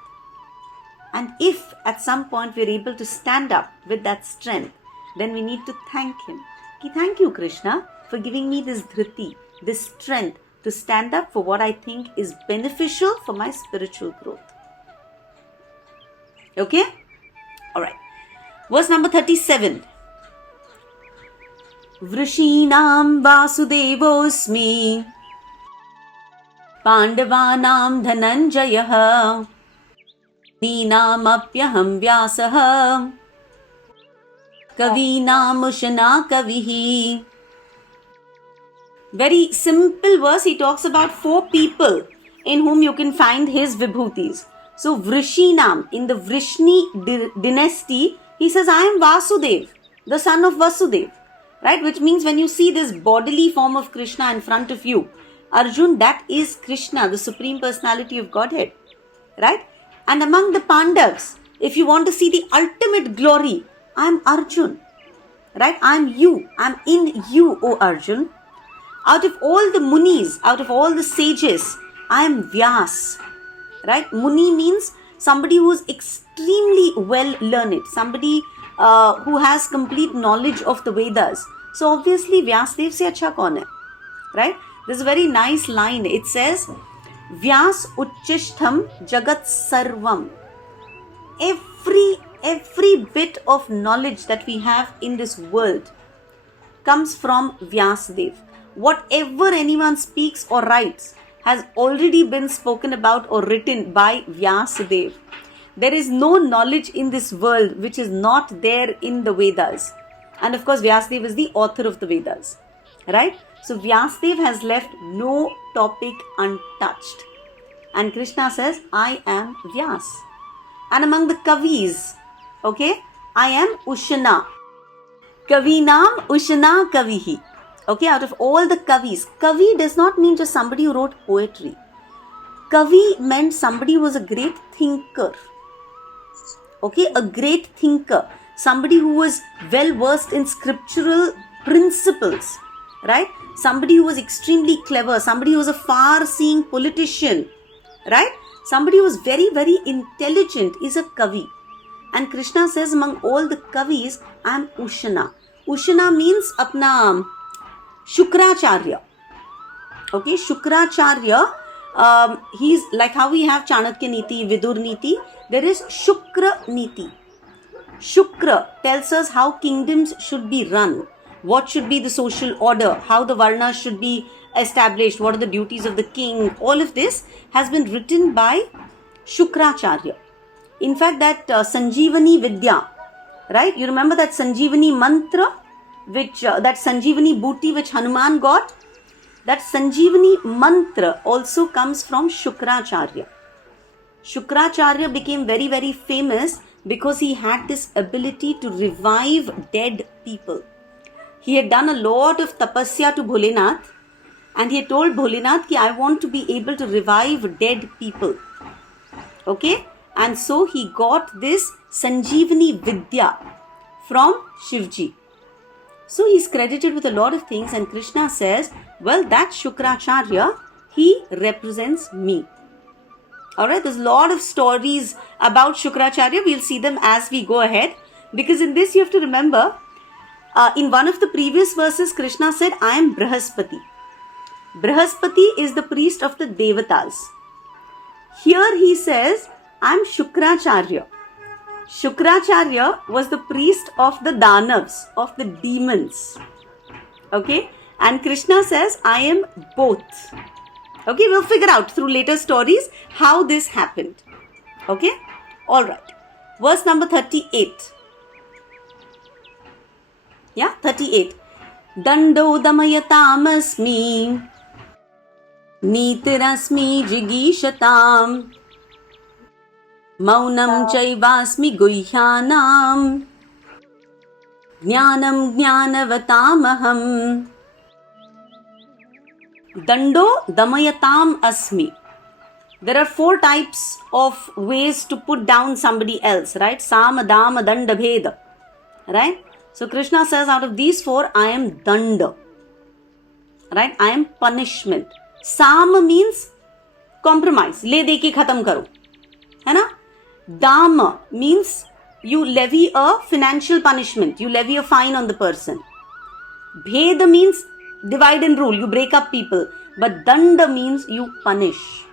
And if at some point we are able to stand up with that strength, then we need to thank him. Thank you, Krishna, for giving me this dhriti, this strength to stand up for what I think is beneficial for my spiritual growth. Okay? Alright. Verse number 37. Vrishinam Vasudevosmi Pandavanam Dhananjayah Neenamapyaham Vyasah Kavinam Ushana Kavihi. Very simple verse. He talks about 4 people in whom you can find his vibhutis. So Vrishinam, in the Vrishni dynasty, he says, I am Vasudev, the son of Vasudev. Right? Which means when you see this bodily form of Krishna in front of you, Arjun, that is Krishna, the Supreme Personality of Godhead. Right? And among the Pandavas, if you want to see the ultimate glory, I am Arjun. Right? I am you. I am in you, O Arjun. Out of all the Munis, out of all the sages, I am Vyas. Right? Muni means somebody who is extremely well learned, somebody who has complete knowledge of the Vedas. So obviously Vyasdev se acha kaun hai? right? There's a very nice line. It says, Vyas Uchchishtham Jagat Sarvam. Every bit of knowledge that we have in this world comes from Vyasadev. Whatever anyone speaks or writes has already been spoken about or written by Vyasadev. There is no knowledge in this world which is not there in the Vedas. And of course, Vyasadev is the author of the Vedas. Right? So Vyasadev has left no topic untouched. And Krishna says, I am Vyas. And among the Kavis, okay, I am Ushana. Kavinam Ushana Kavihi. Okay, out of all the Kavis, Kavi does not mean just somebody who wrote poetry. Kavi meant somebody who was a great thinker. Okay, a great thinker. Somebody who was well versed in scriptural principles. Right? Somebody who was extremely clever. Somebody who was a far-seeing politician. Right? Somebody who was very, very intelligent is a Kavi. And Krishna says among all the Kavis, I am Ushana. Ushana means apna Shukracharya. Okay, Shukracharya, he's like how we have Chanakya Niti, Vidur Niti, there is Shukra Niti. Shukra tells us how kingdoms should be run, what should be the social order, how the Varnas should be established, what are the duties of the king. All of this has been written by Shukracharya. In fact, that Sanjeevani Vidya, right? You remember that Sanjeevani mantra, which that Sanjeevani booty which Hanuman got? That Sanjeevani mantra also comes from Shukracharya. Shukracharya became very, very famous because he had this ability to revive dead people. He had done a lot of tapasya to Bholenath, and he had told Bholenath ki I want to be able to revive dead people. Okay? And so he got this Sanjeevani Vidya from Shivji. So he's credited with a lot of things, and Krishna says, well, that Shukracharya, he represents me. Alright, there's a lot of stories about Shukracharya. We'll see them as we go ahead. Because in this you have to remember, in one of the previous verses, Krishna said, I am Brahaspati. Brahaspati is the priest of the Devatas. Here he says, I am Shukracharya. Shukracharya was the priest of the Danavs, of the demons. Okay? And Krishna says, I am both. Okay, we'll figure out through later stories how this happened. Okay? Alright. Verse number 38. Yeah, 38. Dando damayatamasmi Nitirasmi jigishatam Maunam chaivasmi guhyanam Jnanam jnanavatamaham Dando damayatam asmi. There are 4 types of ways to put down somebody else, right? Sama, dama, danda, bheda. Right? So Krishna says out of these 4, I am danda. Right? I am punishment. Sama means compromise. Le de ke khatam karo. है ना? Dama means you levy a financial punishment. You levy a fine on the person. Bheda means divide and rule. You break up people. But danda means you punish.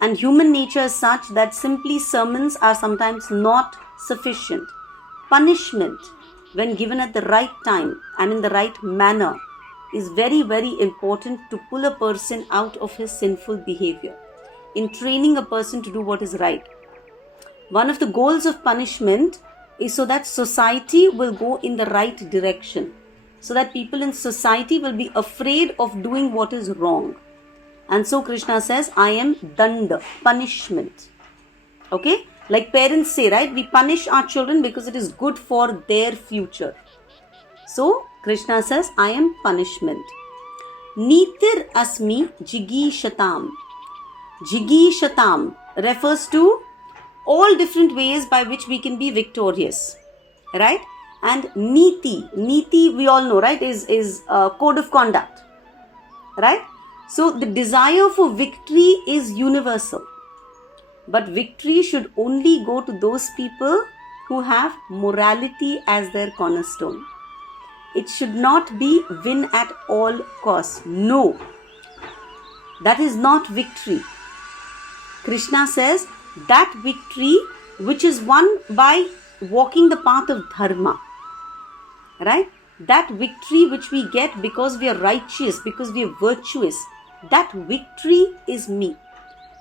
And human nature is such that simply sermons are sometimes not sufficient. Punishment, when given at the right time and in the right manner, is very, very important to pull a person out of his sinful behavior, in training a person to do what is right. One of the goals of punishment is so that society will go in the right direction, so that people in society will be afraid of doing what is wrong. And so Krishna says, I am danda, punishment. Okay? Like parents say, right? We punish our children because it is good for their future. So Krishna says, I am punishment. Nitir asmi jigishatam. Jigishatam refers to all different ways by which we can be victorious. Right? And niti we all know, right, is a code of conduct. Right? So the desire for victory is universal. But victory should only go to those people who have morality as their cornerstone. It should not be win at all costs. No. That is not victory. Krishna says that victory which is won by walking the path of dharma, right? That victory which we get because we are righteous, because we are virtuous, that victory is me.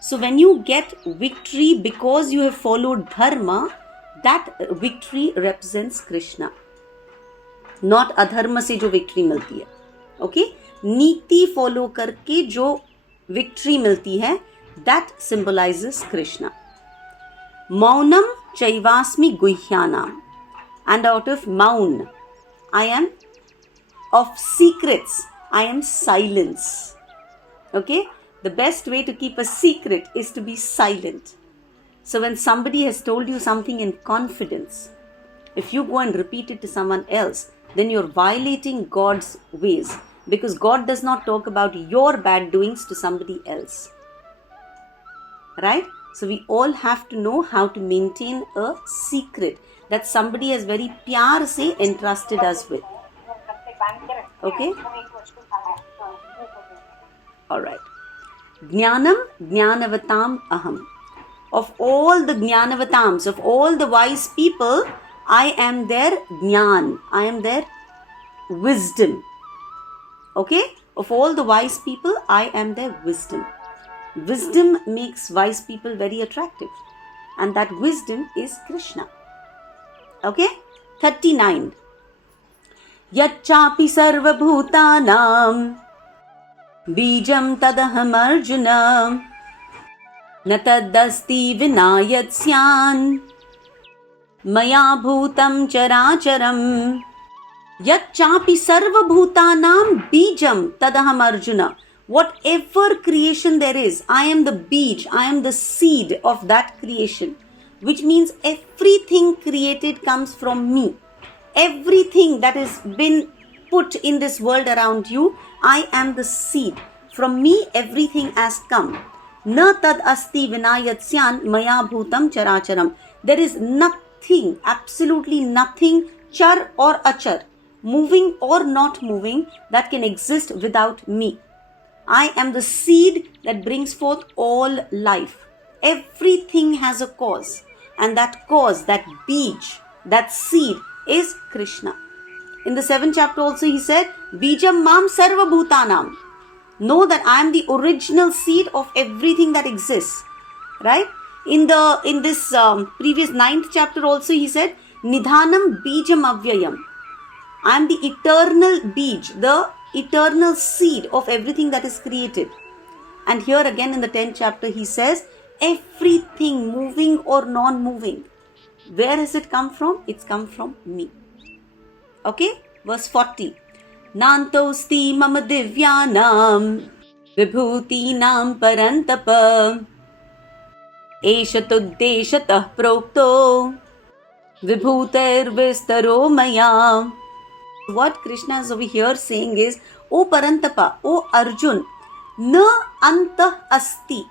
So when you get victory because you have followed dharma, that victory represents Krishna. Not अधर्म से जो victory मिलती है. Okay? नीति follow करके जो victory मिलती है, that symbolizes Krishna. Maunam chaivasmi guhyanam. And out of maun, I am of secrets. I am silence. Okay? The best way to keep a secret is to be silent. So when somebody has told you something in confidence, if you go and repeat it to someone else, then you're violating God's ways, because God does not talk about your bad doings to somebody else. Right? So we all have to know how to maintain a secret that somebody has very pyar se entrusted us with. Okay? Alright. Jnanam Jnanavatam Aham. Of all the Jnanavatams, of all the wise people, I am their Jnan. I am their wisdom. Okay? Of all the wise people, I am their wisdom. Wisdom makes wise people very attractive. And that wisdom is Krishna. Okay? 39. Yachapi sarva bhutanam bijam tadaham arjuna na tadasti vinayatsyan maya bhutam characharam. Yachapi sarva bhutanam bijam tadaham arjuna. Whatever creation there is, I am the beej, I am the seed of that creation. Which means everything created comes from me. Everything that has been put in this world around you, I am the seed. From me, everything has come. Na tad asti vinayatsyan maya bhutam characharam. There is nothing, absolutely nothing, char or achar, moving or not moving, that can exist without me. I am the seed that brings forth all life. Everything has a cause. And that cause, that beej, that seed is Krishna. In the 7th chapter also he said, Bijam mam sarva bhutanam. Know that I am the original seed of everything that exists. Right? In this previous 9th chapter also he said, Nidhanam bijam avyayam. I am the eternal beej, the eternal seed of everything that is created. And here again in the 10th chapter he says, everything moving or non-moving, where has it come from? It's come from me. Okay? Verse 40. Nantosti mama divyanam vibhutinam parantapa eshatudeshatah prokto vibhuter vistaro maya. What Krishna is over here saying is, O Parantapa, O Arjun, na anta asti.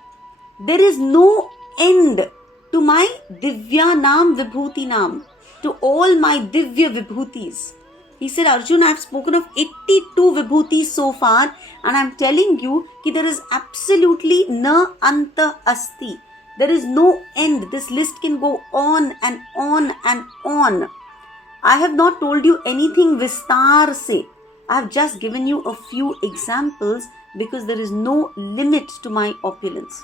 There is no end to my Divyanam Vibhutinam, to all my Divya Vibhutis. He said, Arjun, I have spoken of 82 Vibhutis so far, and I am telling you that there is absolutely na anta asti. There is no end. This list can go on and on and on. I have not told you anything vistar se. I have just given you a few examples because there is no limit to my opulence.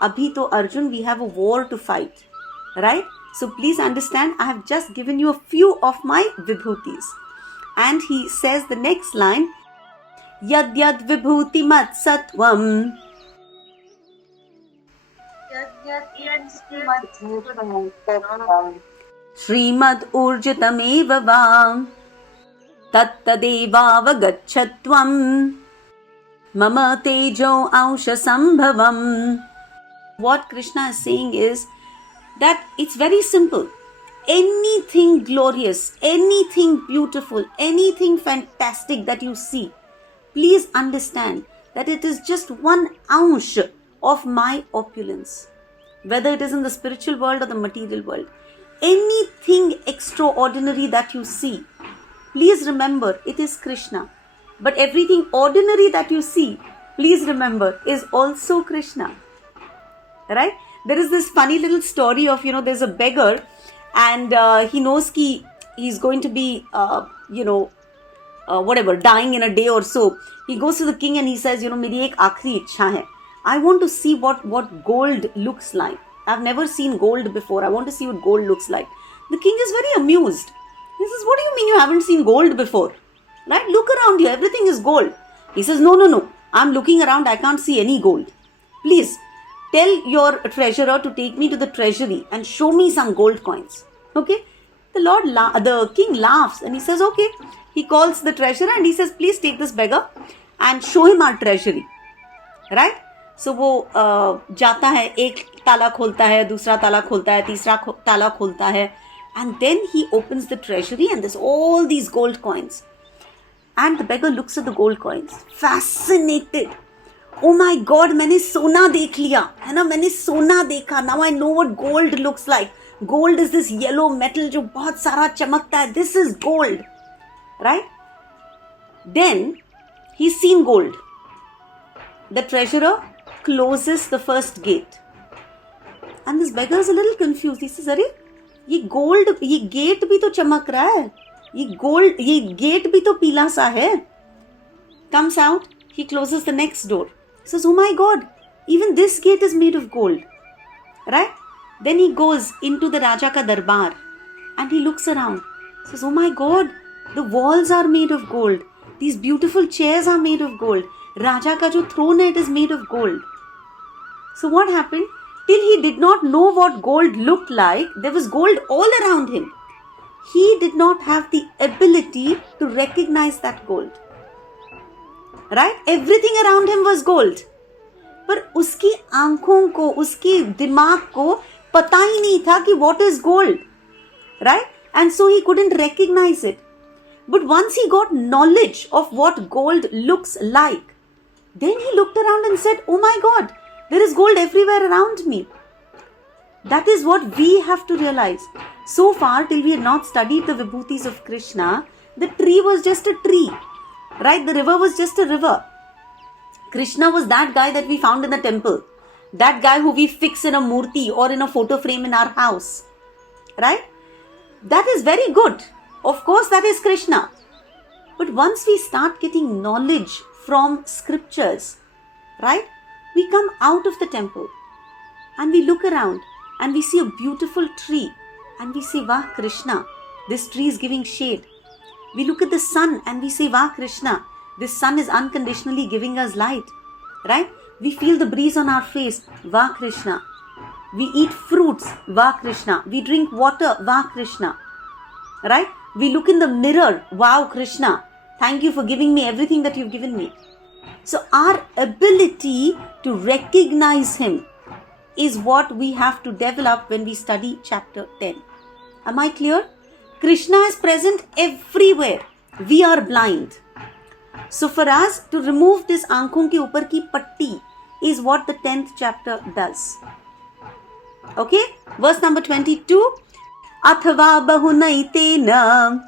Abhi to Arjun, we have a war to fight. Right? So please understand, I have just given you a few of my vibhutis. And he says the next line, Yad yad vibhuti mat satvam. Srimad urjitameva vam tattadevavagachatvam mama tejo ausha sambhavam. What Krishna is saying is that it's very simple. Anything glorious, anything beautiful, anything fantastic that you see, please understand that it is just 1 ounce of my opulence. Whether it is in the spiritual world or the material world. Anything extraordinary that you see, please remember it is Krishna. But everything ordinary that you see, please remember, is also Krishna. Right? There is this funny little story of, there's a beggar and he knows he's going to be, dying in a day or so. He goes to the king and he says, meri ek aakhri ichha hai. I want to see what gold looks like. I've never seen gold before. I want to see what gold looks like. The king is very amused. He says, what do you mean you haven't seen gold before? Right? Look around you. Everything is gold. He says, no. I'm looking around. I can't see any gold. Please tell your treasurer to take me to the treasury and show me some gold coins. Okay? The king laughs and he says, okay. He calls the treasurer and he says, please take this beggar and show him our treasury. Right? So वो जाता है, एक ताला खोलता है, दूसरा ताला खोलता है, तीसरा ताला खोलता है, and then he opens the treasury and there's all these gold coins. And the beggar looks at the gold coins, fascinated. Oh my God, मैंने सोना देख लिया, है ना, मैंने सोना देखा. Now I know what gold looks like. Gold is this yellow metal जो बहुत सारा चमकता है. This is gold, right? Then he's seen gold. The treasurer closes the first gate. And this beggar is a little confused. He says, अरे ये gold, ये gate भी तो चमक रहा है. ये gate भी तो पीला सा है. Comes out, he closes the next door. He says, oh my God, even this gate is made of gold. Right? Then he goes into the Raja ka darbar and he looks around. He says, oh my God, the walls are made of gold. These beautiful chairs are made of gold. Raja ka jo throne hai, it is made of gold. So what happened? Till he did not know what gold looked like, there was gold all around him. He did not have the ability to recognize that gold. Right? Everything around him was gold. पर उसकी आंखों को, उसके दिमाग को पता ही नहीं था कि what is gold. Right? And so he couldn't recognize it. But once he got knowledge of what gold looks like, then he looked around and said, oh my God, there is gold everywhere around me. That is what we have to realize. So far, till we had not studied the vibhutis of Krishna, the tree was just a tree. Right? The river was just a river. Krishna was that guy that we found in the temple. That guy who we fix in a murti or in a photo frame in our house. Right? That is very good. Of course, that is Krishna. But once we start getting knowledge from scriptures, right? We come out of the temple and we look around and we see a beautiful tree and we say, Vah Krishna, this tree is giving shade. We look at the sun and we say, Vah Krishna, this sun is unconditionally giving us light. Right? We feel the breeze on our face. Vah Krishna. We eat fruits. Vah Krishna. We drink water. Vah Krishna. Right? We look in the mirror. Wow, Krishna. Thank you for giving me everything that you've given me. So our ability to recognize him is what we have to develop when we study chapter 10. Am I clear? Krishna is present everywhere. We are blind. So for us to remove this aankhon ke upar ki patti is what the 10th chapter does. Okay? Verse number 22. Athava bahunaitena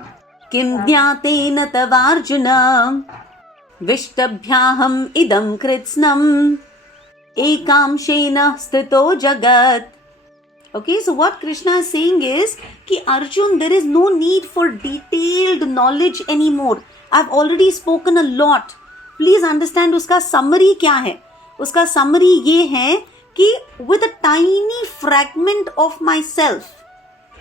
kim jnatena tavarjuna vishtabhyaham idam kritsnam ekamshena sthito jagat. Okay, so what Krishna is saying is कि Arjun, there is no need for detailed knowledge anymore. I've already spoken a lot. Please understand उसका summary क्या है. उसका summary ये है कि with a tiny fragment of myself,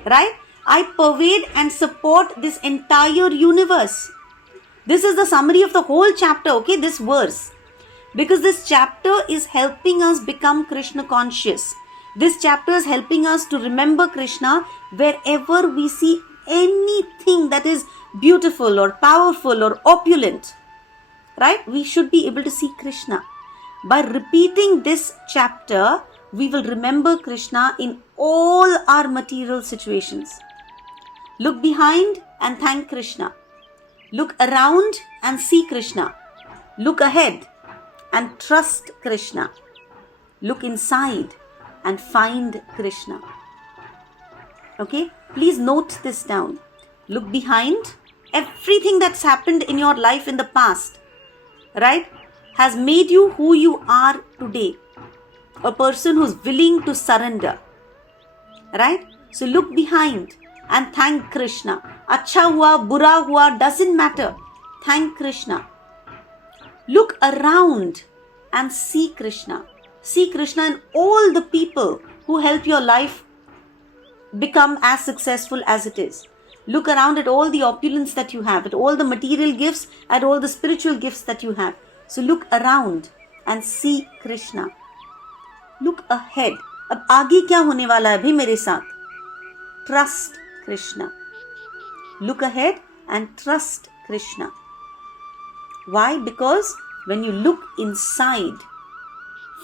right, I pervade and support this entire universe. This is the summary of the whole chapter, okay, this verse. Because this chapter is helping us become Krishna conscious. This chapter is helping us to remember Krishna wherever we see anything that is beautiful or powerful or opulent. Right? We should be able to see Krishna. By repeating this chapter, we will remember Krishna in all our material situations. Look behind and thank Krishna. Look around and see Krishna. Look ahead and trust Krishna. Look inside and find Krishna. Okay? Please note this down. Look behind Everything that's happened in your life in the past, right, has made you who you are today. A person who's willing to surrender, right? So look behind and thank Krishna. Acha hua, bura hua, doesn't matter. Thank Krishna. Look around and see Krishna. See Krishna in all the people who help your life become as successful as it is. Look around at all the opulence that you have, at all the material gifts, at all the spiritual gifts that you have. So look around and see Krishna. Look ahead. अब आगे क्या होने वाला है अभी मेरे साथ? Trust Krishna. Look ahead and trust Krishna. Why? Because when you look inside,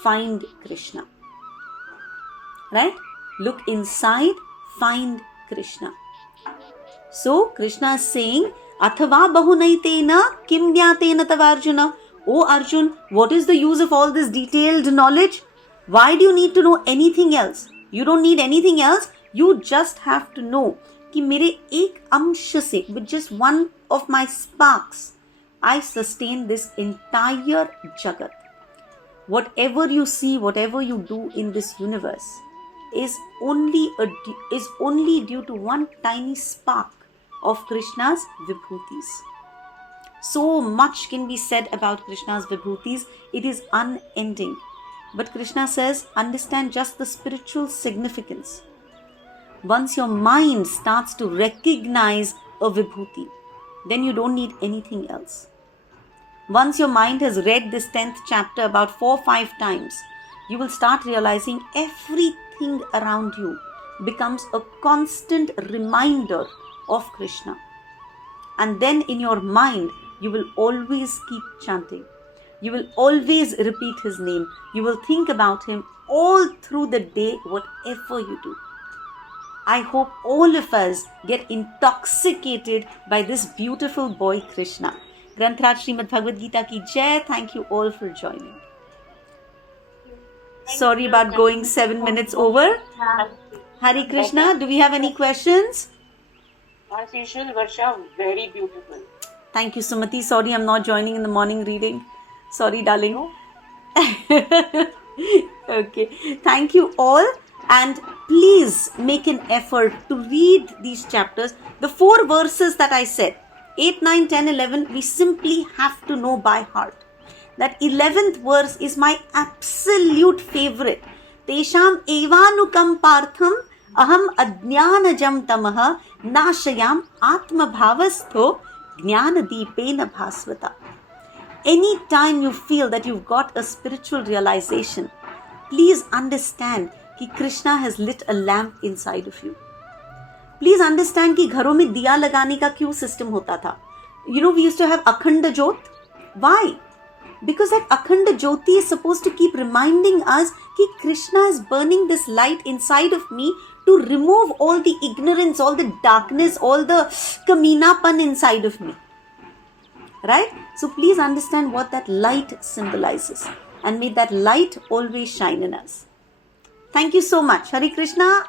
find Krishna. Right? Look inside, find Krishna. So Krishna is saying, Athava bahunaitena kim jnatena tava Arjuna. Oh Arjun, what is the use of all this detailed knowledge? Why do you need to know anything else? You don't need anything else. You just have to know कि मेरे एक अंश से, with just one of my sparks, I sustain this entire jagat. Whatever you see, whatever you do in this universe is only due to one tiny spark of Krishna's vibhutis. So much can be said about Krishna's vibhutis. It is unending. But Krishna says, understand just the spiritual significance. Once your mind starts to recognize a vibhuti, then you don't need anything else. Once your mind has read this 10th chapter about 4 or 5 times, you will start realizing everything around you becomes a constant reminder of Krishna. And then in your mind, you will always keep chanting. You will always repeat his name. You will think about him all through the day, whatever you do. I hope all of us get intoxicated by this beautiful boy Krishna. Granthraj Srimad Bhagavad Gita ki Jai. Thank you all for joining. Sorry about going 7 minutes over. Hari Krishna, do we have any questions? As usual, Varsha, very beautiful. Thank you, Sumati. Sorry, I'm not joining in the morning reading. Sorry, darling. Okay. Thank you all. And please make an effort to read these chapters. The 4 verses that I said, 8, 9, 10, 11, we simply have to know by heart. That 11th verse is my absolute favorite. Tesham evanukam partham aham adnyanajam tamaha nashayam atma bhavastho jnanadipena bhasvata. Any time you feel that you've got a spiritual realization, please understand कि Krishna has lit a lamp inside of you. Please understand कि घरों में दिया लगाने का क्यों system होता था. You know, we used to have Akhanda Jyot. Why? Because that Akhanda Jyoti is supposed to keep reminding us कि Krishna is burning this light inside of me to remove all the ignorance, all the darkness, all the kaminapan inside of me. Right? So please understand what that light symbolizes. And may that light always shine in us. Thank you so much. Hare Krishna.